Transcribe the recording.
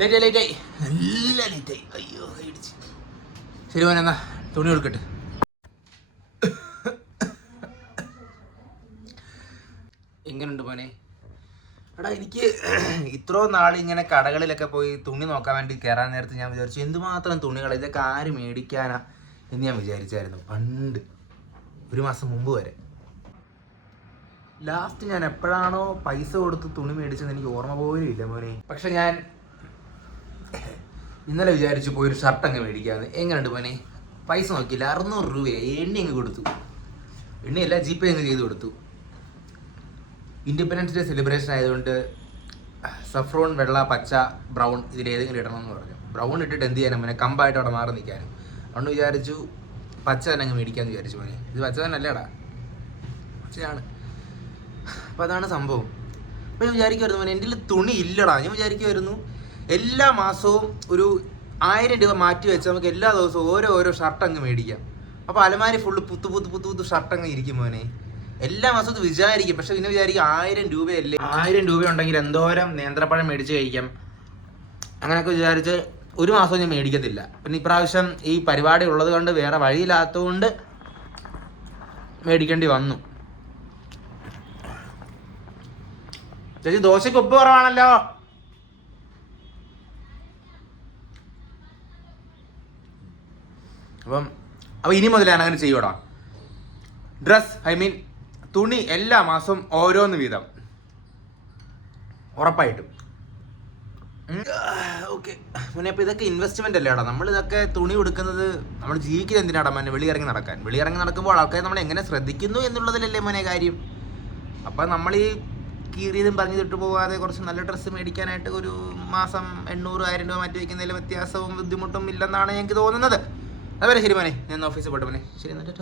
ലേറ്റായി നല്ല ലേറ്റായി. അയ്യോ ഇടിച്ച്. ശരി മോനെ, എന്നാ തുണി കൊടുക്കട്ടെ. എങ്ങനെയുണ്ട് മോനെ? എടാ, എനിക്ക് ഇത്രയും നാൾ ഇങ്ങനെ കടകളിലൊക്കെ പോയി തുണി നോക്കാൻ വേണ്ടി കയറാൻ നേരത്ത് ഞാൻ വിചാരിച്ചു എന്തുമാത്രം തുണികൾ, ഇതൊക്കെ ആര് മേടിക്കാനാ എന്ന് ഞാൻ വിചാരിച്ചായിരുന്നു പണ്ട്, ഒരു മാസം മുമ്പ് വരെ. ലാസ്റ്റ് ഞാൻ എപ്പോഴാണോ പൈസ കൊടുത്ത് തുണി മേടിച്ചെന്ന് എനിക്ക് ഓർമ്മ പോലും ഇല്ല മോനെ. പക്ഷെ ഞാൻ ഇന്നലെ വിചാരിച്ചു പോയി ഒരു ഷർട്ട് അങ്ങ് മേടിക്കാമെന്ന്. എങ്ങനെയുണ്ട് മോനെ? പൈസ നോക്കിയില്ല, 600 രൂപയാണ്. എണ്ണി അങ്ങ് കൊടുത്തു. എണ്ണയല്ല, ജിപേ അങ്ങ് ചെയ്ത് കൊടുത്തു. ഇൻഡിപെൻഡൻസ് ഡേ സെലിബ്രേഷൻ ആയതുകൊണ്ട് സഫ്രോൺ, വെള്ള, പച്ച, ബ്രൗൺ ഇതിലേതെങ്കിലും ഇടണമെന്ന് പറഞ്ഞു. ബ്രൗൺ ഇട്ടിട്ട് എന്ത് ചെയ്യാനും മോനെ? കമ്പായിട്ട് അവിടെ മാറി നിൽക്കാനും. അതുകൊണ്ട് വിചാരിച്ചു പച്ച തന്നെ അങ്ങ് മേടിക്കാമെന്ന് വിചാരിച്ചു മോനെ. ഇത് പച്ച തന്നെ അല്ലേടാ? പച്ചയാണ്. അപ്പം അതാണ് സംഭവം. അപ്പം ഞാൻ വിചാരിക്കുമായിരുന്നു മോനെ, എൻ്റെ തുണി ഇല്ലടാ. ഞാൻ വിചാരിക്കുമായിരുന്നു എല്ലാ മാസവും ഒരു 1000 രൂപ മാറ്റി വെച്ച് നമുക്ക് എല്ലാ ദിവസവും ഓരോ ഷർട്ട് അങ്ങ് മേടിക്കാം. അപ്പോൾ അലമാരി ഫുള്ള് പുത്തു ഷർട്ട് അങ്ങ് ഇരിക്കും മോനെ. എല്ലാ മാസവും വിചാരിക്കും. പക്ഷെ പിന്നെ വിചാരിക്കും 1000 രൂപയല്ലേ, 1000 രൂപ ഉണ്ടെങ്കിൽ എന്തോരം നേന്ത്രപ്പഴം മേടിച്ച് കഴിക്കാം. അങ്ങനെയൊക്കെ വിചാരിച്ച് ഒരു മാസവും ഞാൻ മേടിക്കത്തില്ല. പിന്നെ ഇപ്രാവശ്യം ഈ പരിപാടി ഉള്ളത് കൊണ്ട് വേറെ വഴിയില്ലാത്തതുകൊണ്ട് മേടിക്കേണ്ടി വന്നു. ചേച്ചി, ദോശയ്ക്ക് ഉപ്പ് കുറവാണല്ലോ. അപ്പം ഇനി മുതൽ ഞാൻ അങ്ങനെ ചെയ്യൂടാ. തുണി എല്ലാ മാസവും ഓരോന്ന് വീതം ഉറപ്പായിട്ടും. ഓക്കെ മോനെ, അപ്പോൾ ഇതൊക്കെ ഇൻവെസ്റ്റ്മെന്റ് അല്ലേടാ. നമ്മളിതൊക്കെ തുണി കൊടുക്കുന്നത് നമ്മൾ ജീവിക്കുന്നത് എന്തിനാടാ മോനെ? വെളിയിറങ്ങി നടക്കാൻ. വെളിയിറങ്ങി നടക്കുമ്പോൾ ആൾക്കാർ നമ്മൾ എങ്ങനെ ശ്രദ്ധിക്കുന്നു എന്നുള്ളതിലല്ലേ മോനെ കാര്യം. അപ്പം നമ്മൾ ഈ കീറിയതും പറഞ്ഞു തൊട്ട് പോകാതെ കുറച്ച് നല്ല ഡ്രസ്സ് മേടിക്കാനായിട്ട് ഒരു മാസം 800-1000 രൂപ മാറ്റി വയ്ക്കുന്നതിൽ വ്യത്യാസവും ബുദ്ധിമുട്ടും ഇല്ലെന്നാണ് എനിക്ക് തോന്നുന്നത്. അതുപോലെ ശരി മോനെ, ഞാൻ ഓഫീസിൽ പോട്ടെ മോനെ. ശരി, എന്നിട്ട്